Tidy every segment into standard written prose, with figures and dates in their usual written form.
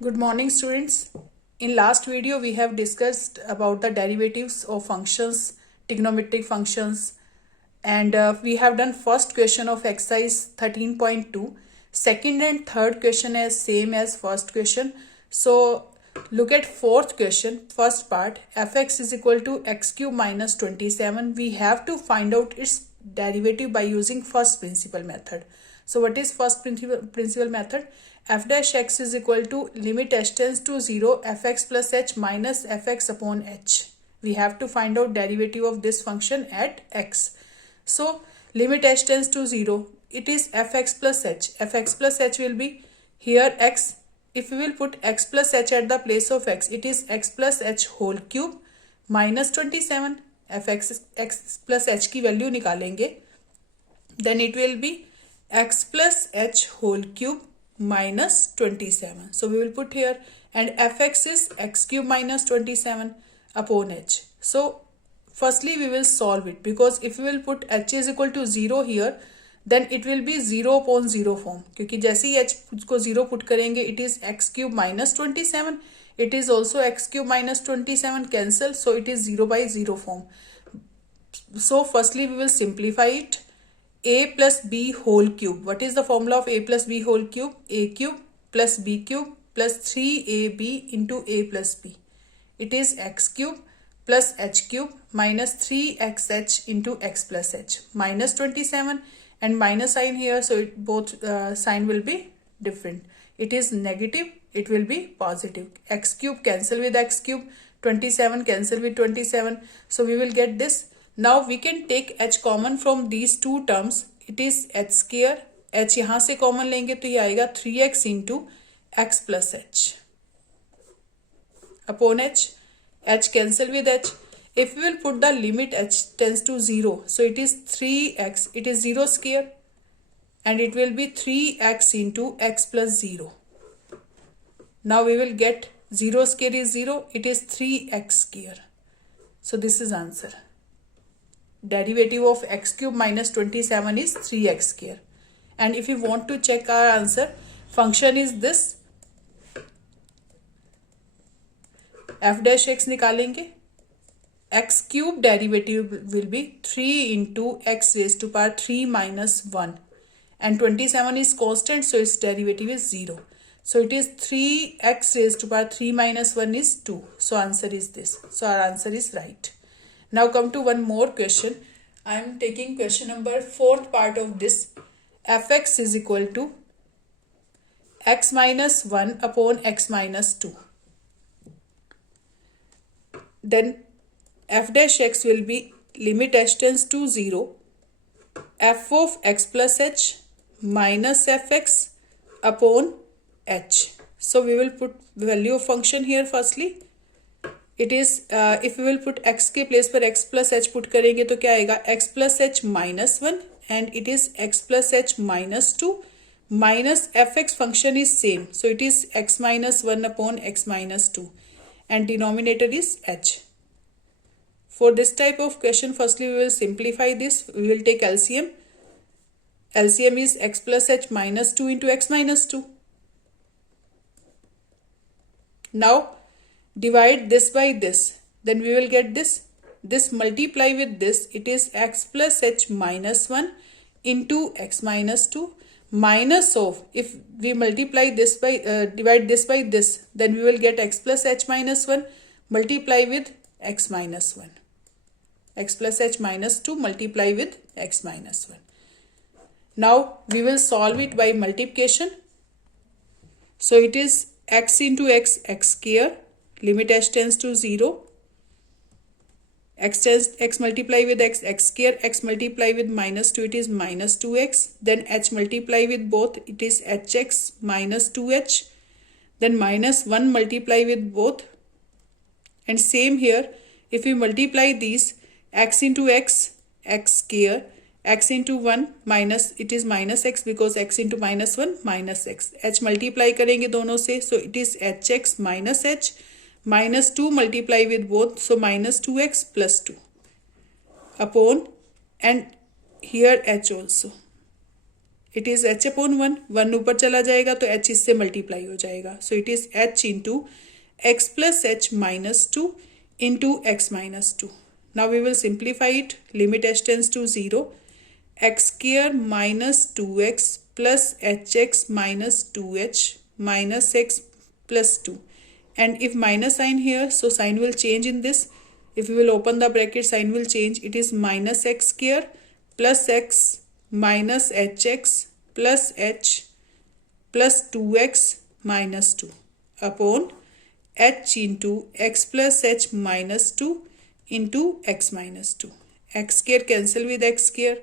Good morning, students. In last video, we have discussed about the derivatives of functions, trigonometric functions, and we have done first question of exercise 13.2. Second and third question is same as first question. So look at fourth question, first part. Fx is equal to x cube minus 27. We have to find out its derivative by using first principle method. So what is first principle method? F dash x is equal to limit h tends to 0 fx plus h minus fx upon h. We have to find out derivative of this function at x. So limit h tends to 0, it is fx plus h. Fx plus h will be here x. If we will put x plus h at the place of x, it is x plus h whole cube minus 27. fx x plus h की value निकालेंगे, then it will be x plus h whole cube minus 27. So we will put here, and fx is x cube minus 27 upon h. So firstly we will solve it, because if we will put h is equal to 0 here, then it will be 0 upon 0 form. क्योंकि जैसे ही h को 0 put करेंगे, it is x cube minus 27. It is also x cube minus 27 cancel, so it is 0 by 0 form. So firstly we will simplify it. A plus b whole cube. What is the formula of a plus b whole cube? A cube plus b cube plus 3ab into a plus b. It is x cube plus h cube minus 3xh into x plus h minus 27, and minus sign here, so both sign will be different. It is negative, it will be positive. X cube cancel with x cube, 27 cancel with 27, so we will get this. Now we can take h common from these two terms. It is h square. h यहाँ से common लेंगे तो ये आएगा 3x into x plus H upon h. h cancel with h. If we will put the limit h tends to 0, so it is 3x. It is 0 square, and it will be 3x into x plus 0. Now we will get 0 square is 0. It is 3x square. So this is answer. Derivative of x cube minus 27 is 3x square. And if you want to check our answer, function is this. F dash x निकालेंगे, x cube derivative will be 3 into x raised to power 3 minus 1, and 27 is constant, so its derivative is 0. So it is 3x raised to power 3 minus 1 is 2. So answer is this. So our answer is right. Now come to one more question. I am taking question number fourth part of this. Fx is equal to x minus 1 upon x minus 2. Then f dash x will be limit h tends to 0 f of x plus h minus fx upon h. So we will put value of function here firstly. It is if we will put x के place पर x plus h put करेंगे तो क्या आएगा, x plus h minus 1, and it is x plus h minus 2 minus fx function is same, so it is x minus 1 upon x minus 2, and denominator is h. For this type of question, firstly we will simplify this. We will take LCM. LCM is x plus h minus 2 into x minus 2. Now divide this by this, then we will get this. This multiply with this, it is x plus h minus 1 into x minus 2 minus of, if we multiply this by divide this by this, then we will get x plus h minus 1 multiply with x minus 1. X plus h minus 2 multiply with x minus 1. Now we will solve it by multiplication. So it is x into x, x square, limit h tends to 0, x multiply with x, x square, x multiply with minus 2, it is minus 2x, then h multiply with both, it is hx minus 2h, then minus 1 multiply with both, and same here, if we multiply these, x into x, x square, x into 1 minus, it is minus x because x into minus 1 minus x, h multiply करेंगे दोनों से, so it is hx minus h, minus 2 multiply with both, so minus 2x plus 2 upon, and here h also, it is h upon 1, 1 ऊपर चला जाएगा तो h इससे multiply हो जाएगा. So it is h into x plus h minus 2 into x minus 2. Now we will simplify it. Limit h tends to 0, x square minus 2x plus hx minus 2h minus x plus 2. And if minus sign here, so sign will change in this. If we will open the bracket, sign will change. It is minus x square plus x minus hx plus h plus 2x minus 2 upon h into x plus h minus 2 into x minus 2. X square cancel with x square.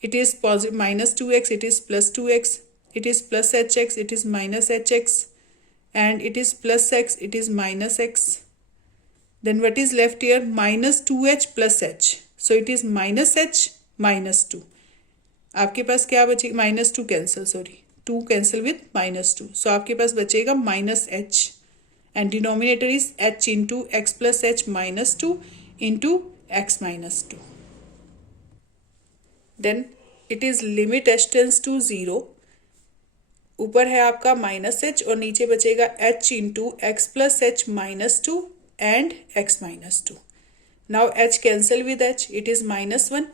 It is positive minus 2x, it is plus 2x, it is plus hx, it is minus hx, and it is plus x, it is minus x. Then what is left here? Minus 2h plus h. So it is minus h minus 2. आपके पास क्या बचेगा? Minus 2 cancel, sorry 2 cancel with minus 2. सो आपके पास बचेगा minus h and denominator is h into x plus h minus 2 into x minus 2. Then it is limit h tends to 0. ऊपर है आपका minus h और नीचे बचेगा h into x plus h minus 2 and x minus 2. Now h cancel with h, it is minus 1.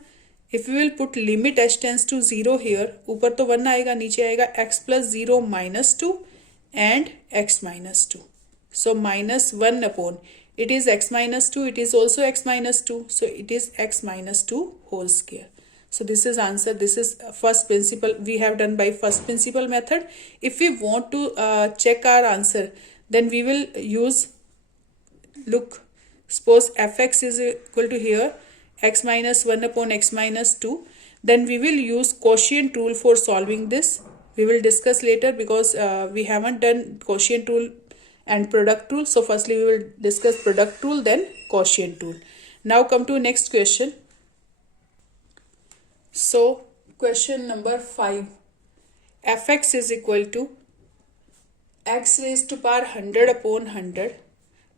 If you will put limit h tends to 0 here, ऊपर तो 1 आएगा, नीचे आएगा x plus 0 minus 2 and x minus 2. So minus 1 upon it is x minus 2, it is also x minus 2, so it is x minus 2 whole square. So this is answer. This is first principle we have done by first principle method. If we want to check our answer, then we will use, look, suppose fx is equal to here x minus 1 upon x minus 2, then we will use quotient rule for solving this. We will discuss later because we haven't done quotient rule and product rule. So firstly we will discuss product rule, then quotient rule. Now come to next question. So question number 5, fx is equal to x raised to power 100 upon 100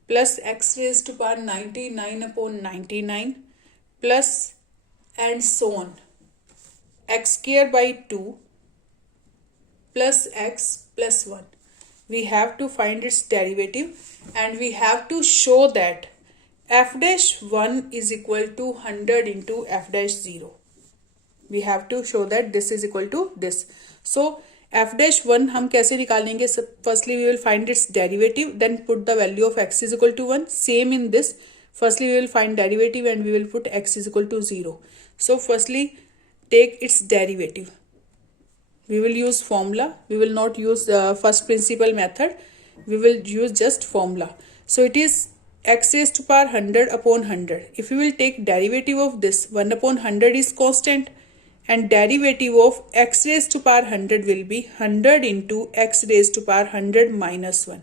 plus x raised to power 99 upon 99 plus and so on, x square by 2 plus x plus 1. We have to find its derivative and we have to show that f dash 1 is equal to 100 into f dash 0. We have to show that this is equal to this. So f dash 1 हम कैसे निकालेंगे? Firstly we will find its derivative, then put the value of x is equal to 1. Same in this. Firstly we will find derivative and we will put x is equal to 0. So firstly take its derivative. We will use formula. We will not use the first principle method. We will use just formula. So it is x raised to power 100 upon 100. If we will take derivative of this, 1 upon 100 is constant. And derivative of x raised to power 100 will be 100 into x raised to power 100 minus 1.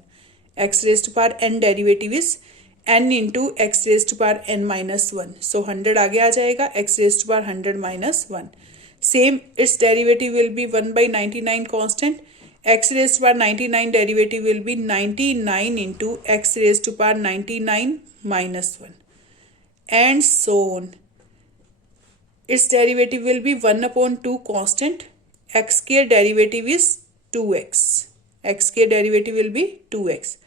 X raised to power n derivative is n into x raised to power n minus 1. So 100 आगे आ जाएगा, x raised to power 100 minus 1. Same, its derivative will be 1 by 99 constant. X raised to power 99 derivative will be 99 into x raised to power 99 minus 1. And so on. Its derivative will be 1 upon 2 constant. X square derivative is 2x. X square derivative will be 2x.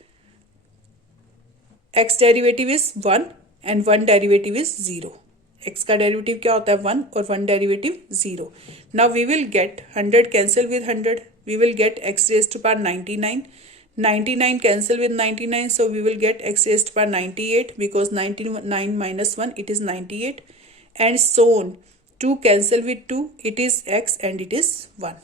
X derivative is 1 and 1 derivative is 0. X का derivative क्या होता है? 1 और 1 derivative 0. Now we will get 100 cancel with 100. We will get x raised to power 99. 99 cancel with 99. So we will get x raised to power 98 because 99 minus 1 it is 98. And so on. 2 cancel with 2, it is x and it is 1.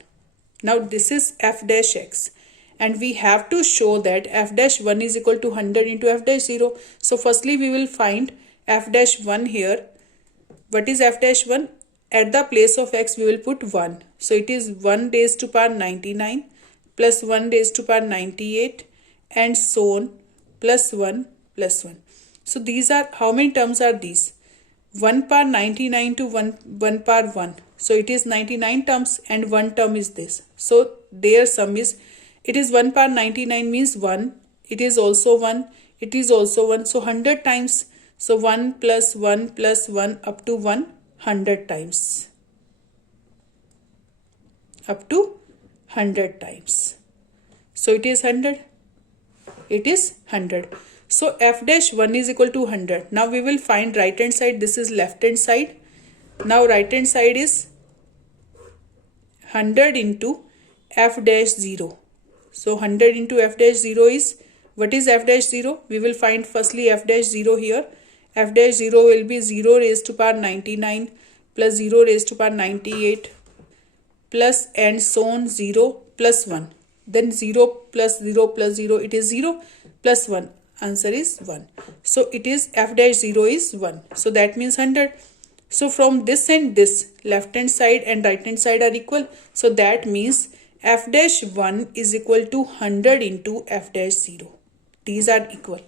Now this is f dash x and we have to show that f dash 1 is equal to 100 into f dash 0. So firstly we will find f dash 1 here. What is f dash 1? At the place of x we will put 1. So it is 1 raised to power 99 plus 1 raised to power 98 and so on plus 1 plus 1. So these are, how many terms are these? 1 power 99 to 1 power 1. So it is 99 terms and 1 term is this. So their sum is, it is 1 power 99 means 1. It is also 1. It is also 1. So 100 times. So 1 plus 1 plus 1 up to 100 times. up to 100 times. So it is 100. It is 100. So f dash 1 is equal to 100. Now we will find right hand side. This is left hand side. Now right hand side is 100 into f dash 0. So 100 into f dash 0 is, what is f dash 0? We will find firstly f dash 0 here. F dash 0 will be 0 raised to power 99 plus 0 raised to power 98 plus and so on 0 plus 1. Then 0 plus 0 plus 0, it is 0 plus 1. Answer is 1. So it is f dash 0 is 1. So that means 100. So from this and this, left hand side and right hand side are equal. So that means f dash 1 is equal to 100 into f dash 0. These are equal.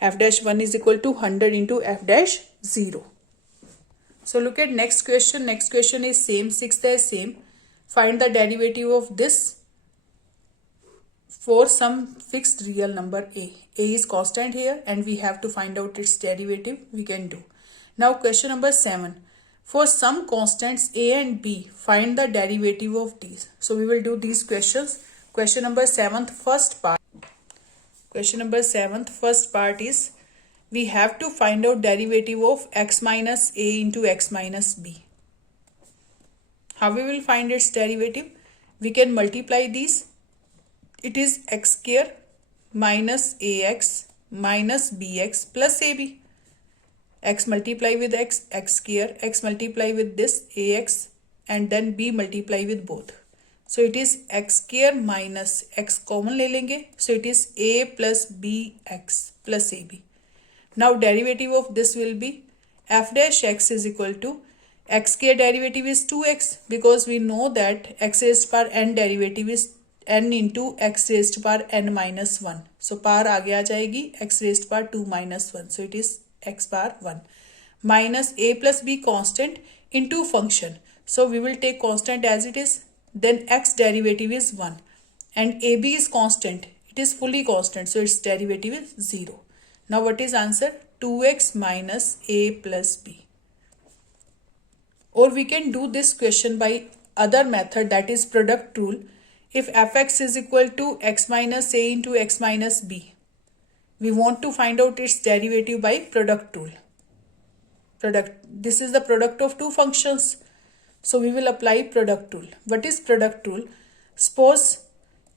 F dash 1 is equal to 100 into f dash 0. So look at next question. Next question is same, 6th is same. Find the derivative of this for some fixed real number a. A is constant here and we have to find out its derivative. We can do. Now question number 7. For some constants a and b, find the derivative of these. So we will do these questions. Question number 7th first part. Question number 7th first part is, we have to find out derivative of x minus a into x minus b. How we will find its derivative? We can multiply these. It is x square minus ax minus bx plus ab. X multiply with x, x square, x multiply with this ax and then b multiply with both. So it is x square minus x common ले लेंगे. So it is a plus bx plus ab. Now derivative of this will be f dash x is equal to x square derivative is 2x because we know that x raised to power n derivative is n into x raised to power n minus 1. So power आगे आ जाएगी x raised to power 2 minus 1. So it is x power 1 minus a plus b constant into function. So we will take constant as it is. Then x derivative is 1 and ab is constant. It is fully constant. So its derivative is 0. Now what is answer? 2x minus a plus b. Or we can do this question by other method, that is product rule. If fx is equal to x minus a into x minus b, we want to find out its derivative by product rule. This is the product of two functions. So we will apply product rule. What is product rule? Suppose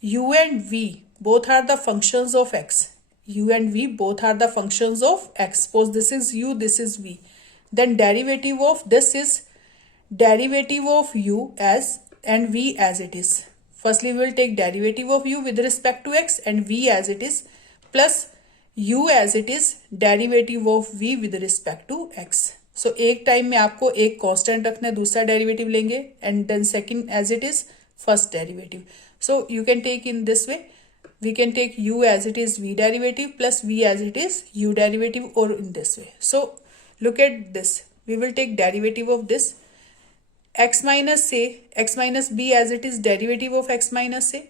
u and v both are the functions of x. U and v both are the functions of x. Suppose this is u, this is v. Then derivative of this is derivative of u as and v as it is. Firstly, we will take derivative of u with respect to x and v as it is plus u as it is derivative of v with respect to x. So एक time में आपको एक constant रखना है, दूसरा derivative लेंगे and then second as it is first derivative. So you can take in this way. We can take u as it is v derivative plus v as it is u derivative, or in this way. So look at this. We will take derivative of this x minus a, x minus b as it is derivative of x minus a.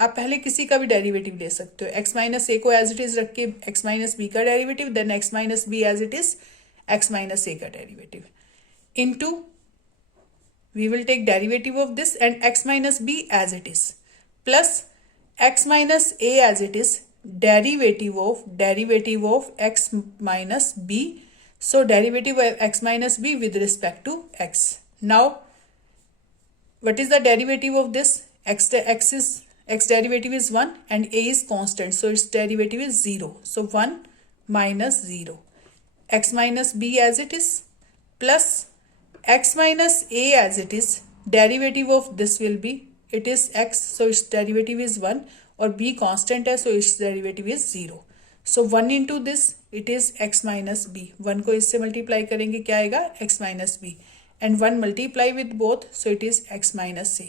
आप पहले किसी का भी derivative ले सकते हो. x minus ए को as it is रख के x माइनस बी का derivative, then x minus B as it is x minus A का derivative into we will take derivative of this and x minus b as it is plus x minus a as it is derivative of x minus b. So derivative of x minus b with respect to x. Now what is the derivative of this? X derivative is 1 and a is constant, so its derivative is 0. So 1 minus 0. X minus b as it is plus x minus a as it is. Derivative of this will be, it is x, so its derivative is 1, और b constant है, so its derivative is 0. So 1 into this, it is x minus b. 1 को इससे multiply करेंगे, क्या आएगा? x minus b. And 1 multiply with both, so it is x minus a.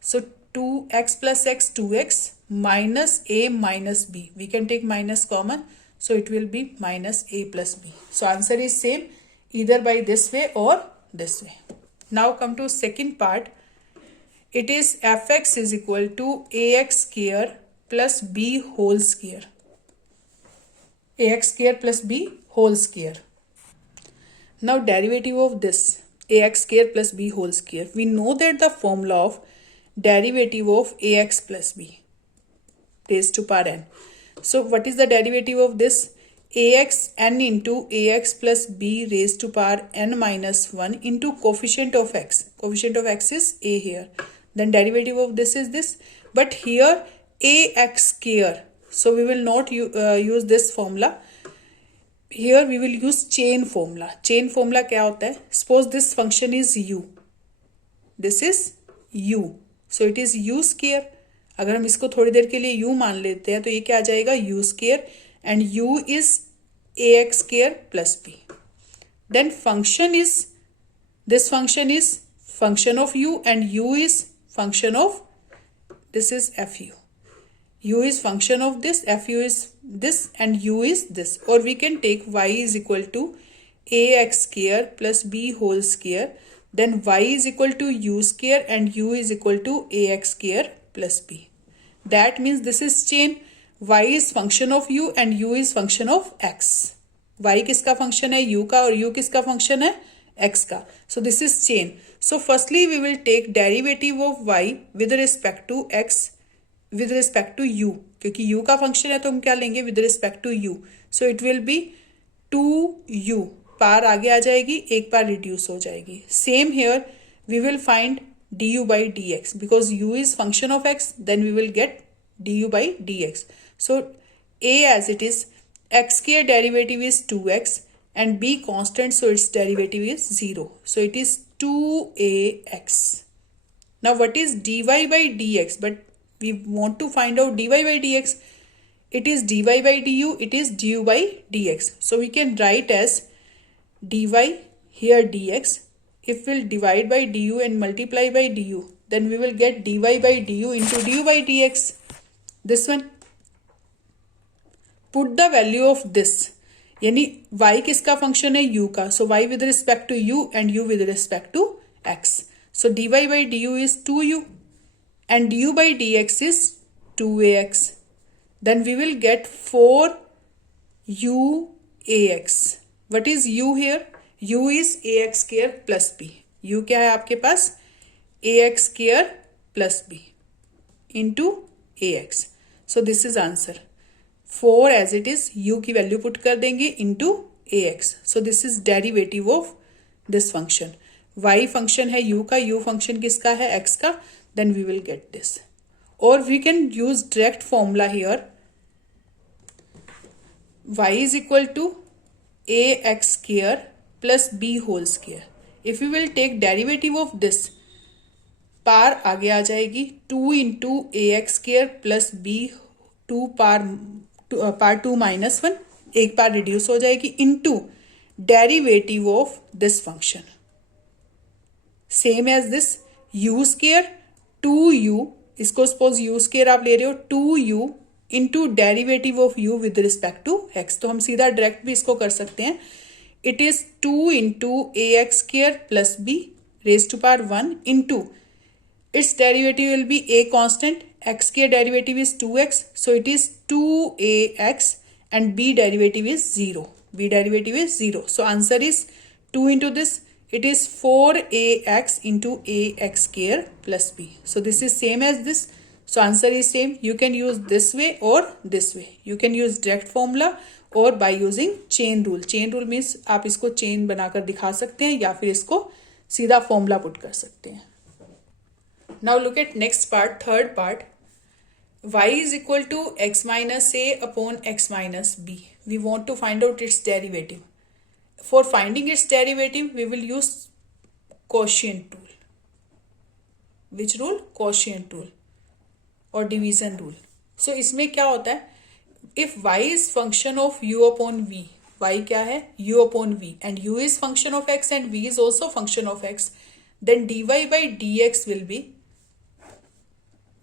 So 2x plus x, 2x minus a minus b. We can take minus common, so it will be minus a plus b. So answer is same either by this way or this way. Now come to second part. It is fx is equal to ax square plus b whole square. Ax square plus b whole square. Now derivative of this ax square plus b whole square. We know that the formula of derivative of ax plus b raised to power n. So what is the derivative of this? Ax n into ax plus b raised to power n minus 1 into coefficient of x. Coefficient of x is a here. Then derivative of this is this. But here ax square. So we will not use this formula. Here we will use chain formula. Chain formula क्या होता है? Suppose this function is u. This is u. So it is u square. अगर हम इसको थोड़ी देर के लिए u मान लेते हैं तो ये क्या आ जाएगा? u square and u is ax square plus b. Then function is, this function is function of u and u is function of, this is fu. U is function of this, fu is this and u is this. Or we can take y is equal to ax square plus b whole square. Then y is equal to u square and u is equal to ax square plus b. That means this is chain. Y is function of u and u is function of x. Y किसका function है? u का. और u किसका function है? x का. So this is chain. So firstly we will take derivative of y with respect to x with respect to u. क्योंकि u का function है तो हम क्या लेंगे? with respect to u. So it will be 2u. पार आगे आ जाएगी, एक पार reduce हो जाएगी. Same here we will find du by dx because u is function of x, then we will get du by dx. So a as it is, x square derivative is 2x and b constant, so its derivative is 0. So it is 2ax. Now what is dy by dx? But we want to find out dy by dx. It is dy by du, it is du by dx. So we can write as dy here dx. If we'll divide by du and multiply by du, then we will get dy by du into du by dx. This one. Put the value of this. यानी y किसका function है? u का. So y with respect to u and u with respect to x. So dy by du is 2u and du by dx is 2ax. Then we will get 4uax. What is u here? u is ax square plus b. u क्या है आपके पास? ax square plus b into ax. So this is answer. 4 as it is, u की value put कर देंगे into ax. So this is derivative of this function. y function है u का, u function किसका है? x का. Then we will get this. Or we can use direct formula here. y is equal to ax square plus b whole square. If we will take derivative of this, पार आगे आ जाएगी 2 into ax square plus b 2 पार 2 minus 1, एक पार reduce हो जाएगी into derivative of this function. Same as this u square 2u, इसको suppose u square आप ले रहे हो 2u into derivative of u with respect to x. तो हम सीधा डायरेक्ट भी इसको कर सकते हैं. It is 2 into ax square plus b raised to power 1 into its derivative will be a constant. X square derivative is 2x, so it is 2ax and b derivative is 0. b derivative is 0. So answer is 2 into this. It is 4ax into ax square plus b. So this is same as this. So answer is same. You can use this way or this way. You can use direct formula or by using chain rule. Chain rule means आप इसको chain बनाकर दिखा सकते हैं या फिर इसको सीधा formula put कर सकते हैं. Now look at next part, third part. Y is equal to x minus a upon x minus b. We want to find out its derivative. For finding its derivative, we will use quotient rule. Which rule? Quotient rule or division rule. So इसमें क्या होता है? If y is function of u upon v, y क्या है? u upon v, and u is function of x and v is also function of x, then dy by dx will be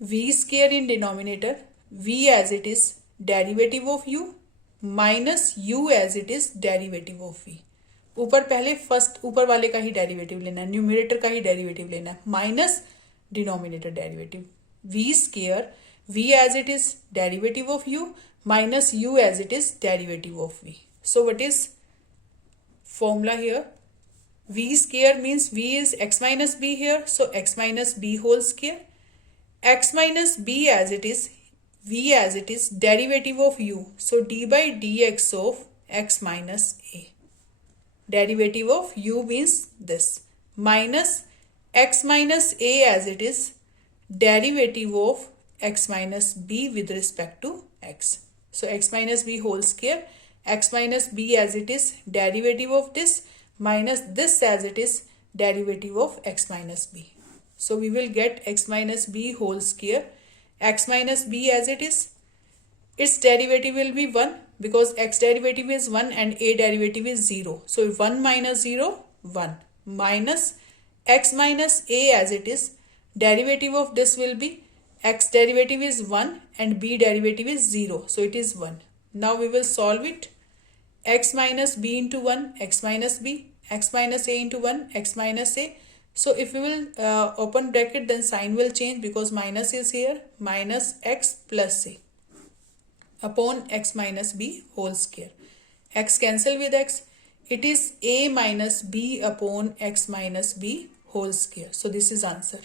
v square in denominator, v as it is derivative of u minus u as it is derivative of v. ऊपर पहले first ऊपर वाले का ही derivative लेना है, numerator का ही derivative लेना है, minus denominator derivative. v square, v as it is derivative of u minus u as it is derivative of v. So what is formula here? V square means V is x minus b here, so x minus b whole square. X minus b as it is, V as it is, derivative of u. So d by dx of x minus a. Derivative of u means this. Minus x minus a as it is, derivative of x minus b with respect to x. So x minus b whole square, x minus b as it is, derivative of this, minus this as it is, derivative of x minus b. So we will get x minus b whole square, x minus b as it is, its derivative will be 1 because x derivative is 1 and a derivative is 0. So 1 minus 0, 1, minus x minus a as it is, derivative of this will be x derivative is 1 and b derivative is 0. So it is 1. Now we will solve it. X minus b into 1, x minus b, x minus a into 1, x minus a. So if we will open bracket, then sign will change because minus is here, minus x plus a upon x minus b whole square. X cancel with x. It is a minus b upon x minus b whole square. So this is answer.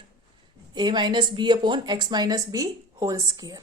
A minus b upon x minus b whole square.